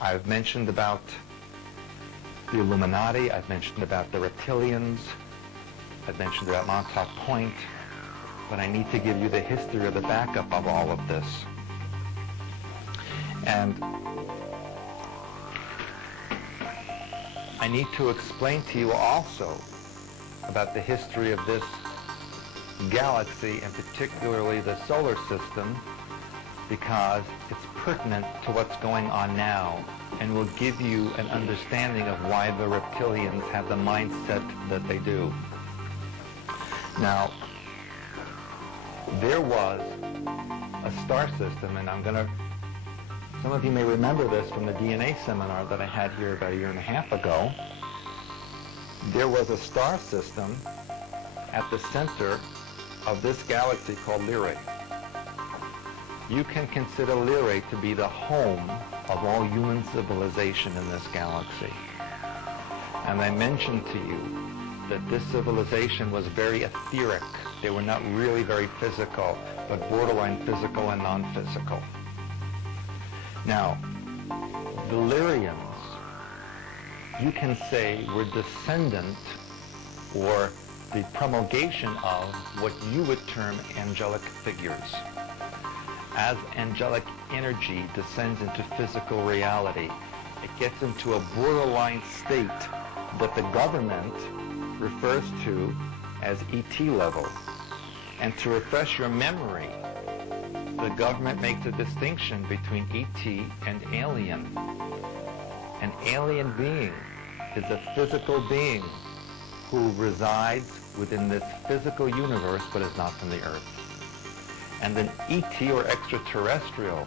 I've mentioned about the Illuminati, I've mentioned about the reptilians, I've mentioned about Montauk Point, but I need to give you the history or the backup of all of this. And I need to explain to you also about the history of this galaxy, and particularly the solar system, because it's pertinent to what's going on now and will give you an understanding of why the reptilians have the mindset that they do. Now, there was a star system, and some of you may remember this from the DNA seminar that I had here about a year and a half ago. There was a star system at the center of this galaxy called Lyrae. You can consider Lyrae to be the home of all human civilization in this galaxy. And I mentioned to you that this civilization was very etheric. They were not really very physical, but borderline physical and non-physical. Now, the Lyrians, you can say, were descendant or the promulgation of what you would term angelic figures. As angelic energy descends into physical reality, it gets into a borderline state that the government refers to as ET level. And to refresh your memory, the government makes a distinction between ET and alien. An alien being is a physical being who resides within this physical universe but is not from the earth. And an ET or extraterrestrial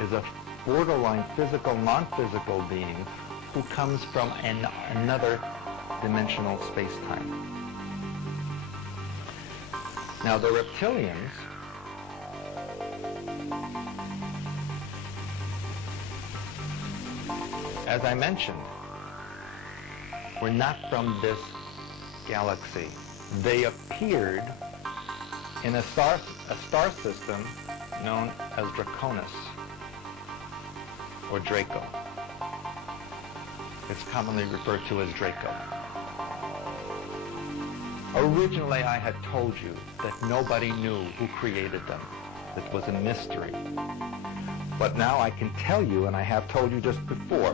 is a borderline physical, non-physical being who comes from another dimensional space-time. Now the reptilians as I mentioned, were not from this galaxy. They appeared in a star system known as Draconis, or Draco. It's commonly referred to as Draco. Originally, I had told you that nobody knew who created them. It was a mystery. But now I can tell you, and I have told you just before,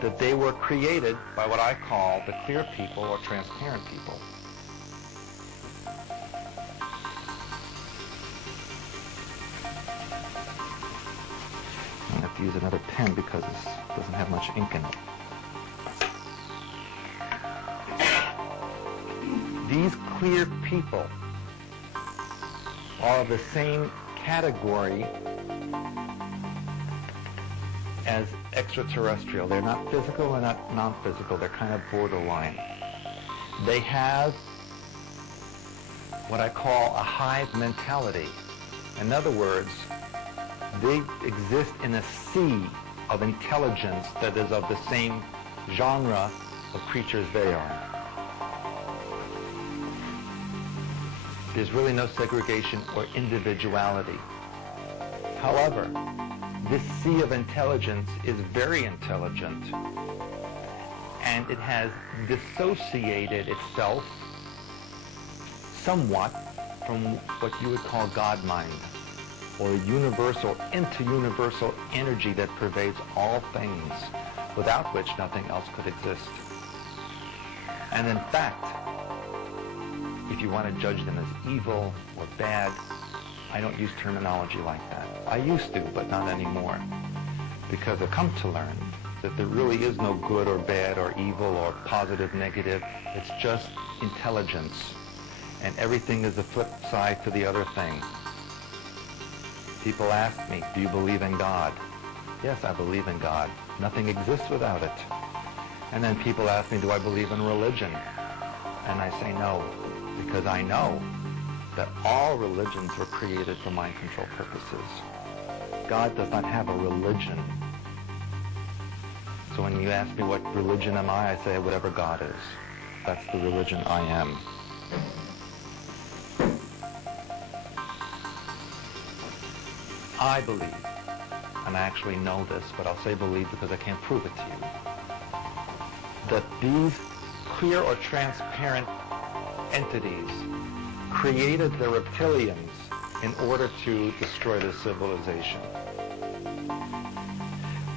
that they were created by what I call the clear people or transparent people. I have to use another pen because this doesn't have much ink in it. These clear people are of the same category as extraterrestrial. They're not physical, they're not non-physical, they're kind of borderline. They have what I call a hive mentality. In other words, they exist in a sea of intelligence that is of the same genre of creatures they are. There's really no segregation or individuality. However, this sea of intelligence is very intelligent, and it has dissociated itself somewhat from what you would call God mind, or a universal, inter-universal energy that pervades all things, without which nothing else could exist. And in fact, if you want to judge them as evil or bad, I don't use terminology like that. I used to, but not anymore. Because I've come to learn that there really is no good or bad or evil or positive, negative. It's just intelligence. And everything is the flip side to the other thing. People ask me, do you believe in God? Yes, I believe in God. Nothing exists without it. And then people ask me, do I believe in religion? And I say no, because I know that all religions were created for mind control purposes. God does not have a religion. So when you ask me what religion am I say whatever God is. That's the religion I am. I believe and I actually know this, but I'll say believe because I can't prove it to you, that these clear or transparent entities created the reptilians in order to destroy the civilization.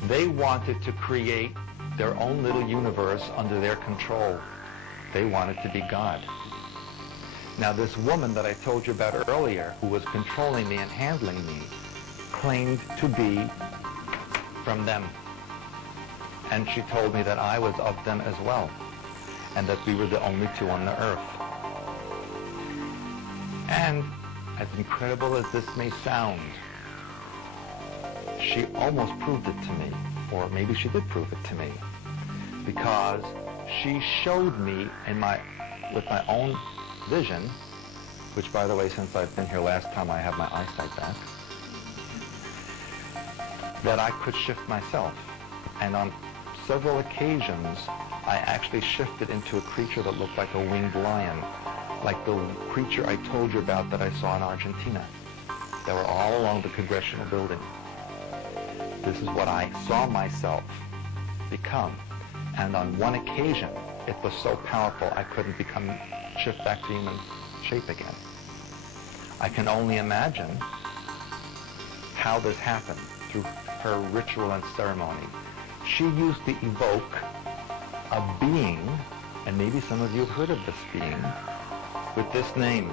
They wanted to create their own little universe under their control. They wanted to be God. Now, this woman that I told you about earlier, who was controlling me and handling me, claimed to be from them. And she told me that I was of them as well, and that we were the only two on the earth. And as incredible as this may sound, she almost proved it to me, or maybe she did prove it to me, because she showed me with my own vision, which, by the way, since I've been here last time, I have my eyesight back, that I could shift myself. And on several occasions, I actually shifted into a creature that looked like a winged lion, like the creature I told you about that I saw in Argentina. They were all along the Congressional building. This is what I saw myself become. And on one occasion, it was so powerful I couldn't shift back to human shape again. I can only imagine how this happened through her ritual and ceremony. She used to evoke a being, and maybe some of you have heard of this being, with this name.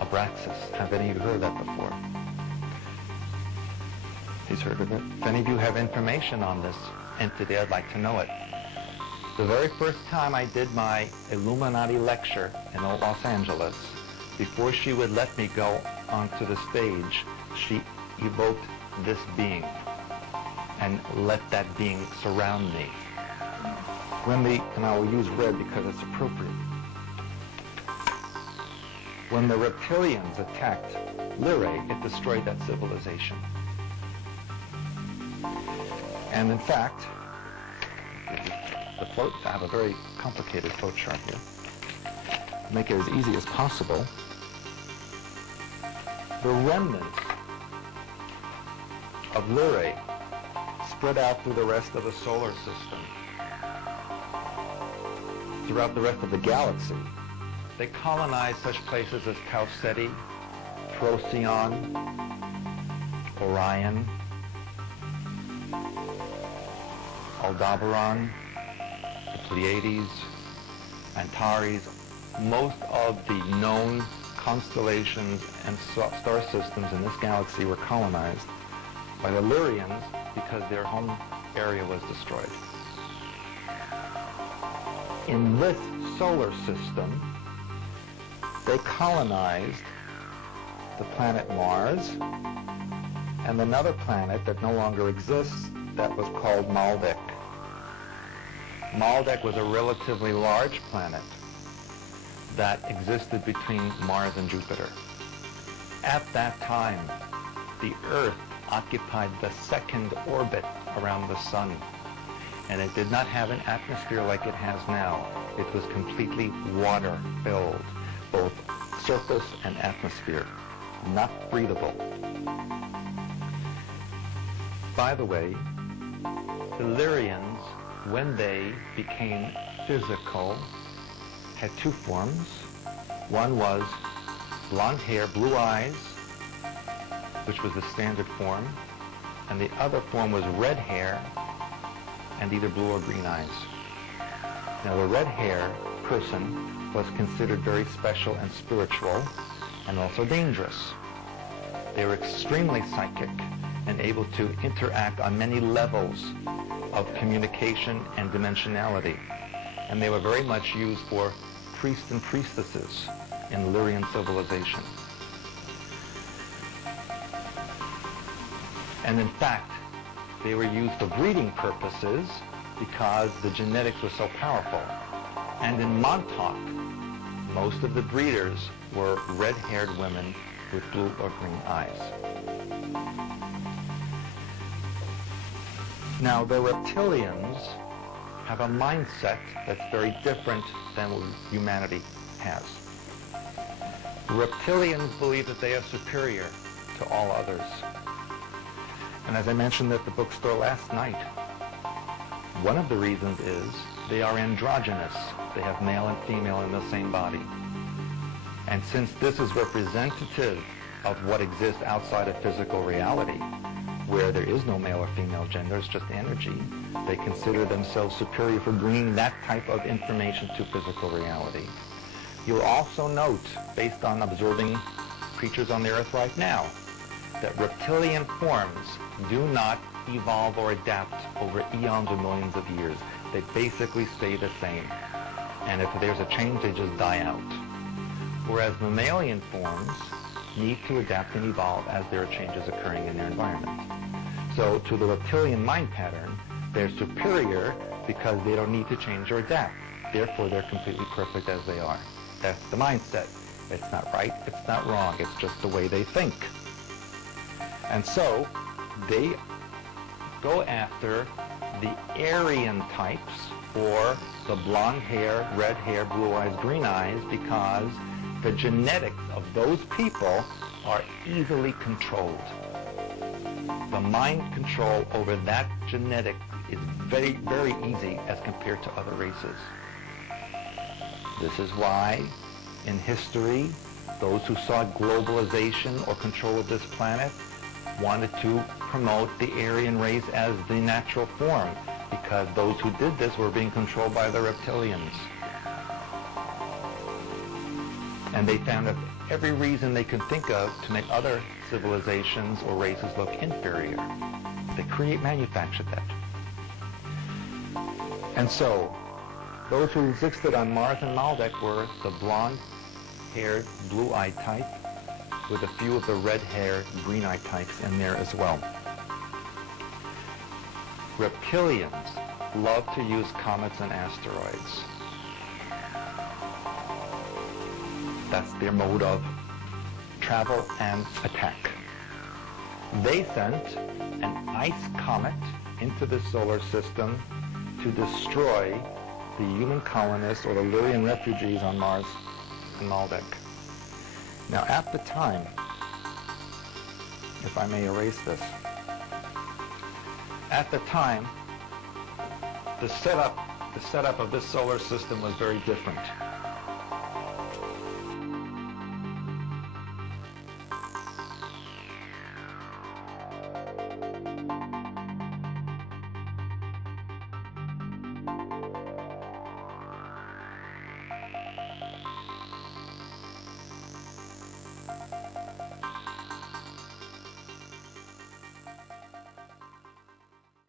Abraxas. Have any of you heard of that before? He's heard of it. If any of you have information on this entity, I'd like to know it. The very first time I did my Illuminati lecture in Los Angeles, before she would let me go onto the stage, she evoked this being and let that being surround me. And I will use red because it's appropriate. When the reptilians attacked Lyrae, it destroyed that civilization. And in fact, I have a very complicated flow chart here. Make it as easy as possible. The remnants of Lyrae spread out through the rest of the solar system, throughout the rest of the galaxy. They colonized such places as Tau Ceti, Procyon, Orion, Aldebaran, the Pleiades, Antares. Most of the known constellations and star systems in this galaxy were colonized by the Lyrians because their home area was destroyed. In this solar system, they colonized the planet Mars and another planet that no longer exists that was called Maldek. Maldek was a relatively large planet that existed between Mars and Jupiter. At that time, the Earth occupied the second orbit around the Sun, and it did not have an atmosphere like it has now. It was completely water-filled, both surface and atmosphere, not breathable. By the way, the Lyrians, when they became physical, had two forms. One was blonde hair, blue eyes, which was the standard form, and the other form was red hair and either blue or green eyes. Now, the red hair person was considered very special and spiritual and also dangerous. They were extremely psychic and able to interact on many levels of communication and dimensionality. And they were very much used for priests and priestesses in Lyrian civilization. And in fact, they were used for breeding purposes because the genetics was so powerful. And in Montauk, most of the breeders were red-haired women with blue or green eyes. Now, the reptilians have a mindset that's very different than what humanity has. Reptilians believe that they are superior to all others. And as I mentioned at the bookstore last night, one of the reasons is they are androgynous. They have male and female in the same body. And since this is representative of what exists outside of physical reality, where there is no male or female gender, it's just energy, they consider themselves superior for bringing that type of information to physical reality. You'll also note, based on observing creatures on the earth right now, that reptilian forms do not evolve or adapt over eons or millions of years. They basically stay the same. And if there's a change, they just die out. Whereas mammalian forms need to adapt and evolve as there are changes occurring in their environment. So to the reptilian mind pattern, they're superior because they don't need to change or adapt. Therefore, they're completely perfect as they are. That's the mindset. It's not right, it's not wrong, it's just the way they think. And so, they go after the Aryan types, or the blonde hair, red hair, blue eyes, green eyes, because the genetics of those people are easily controlled. The mind control over that genetic is very, very easy as compared to other races. This is why, in history, those who saw globalization or control of this planet wanted to promote the Aryan race as the natural form, because those who did this were being controlled by the reptilians. And they found that every reason they could think of to make other civilizations or races look inferior. They manufactured that. And so, those who existed on Mars and Maldek were the blonde-haired, blue-eyed type, with a few of the red-haired, green-eyed types in there as well. Reptilians love to use comets and asteroids. That's their mode of travel and attack. They sent an ice comet into the solar system to destroy the human colonists or the Lyrian refugees on Mars and Maldek. Now at the time, if I may erase this, at the time, the setup of this solar system was very different.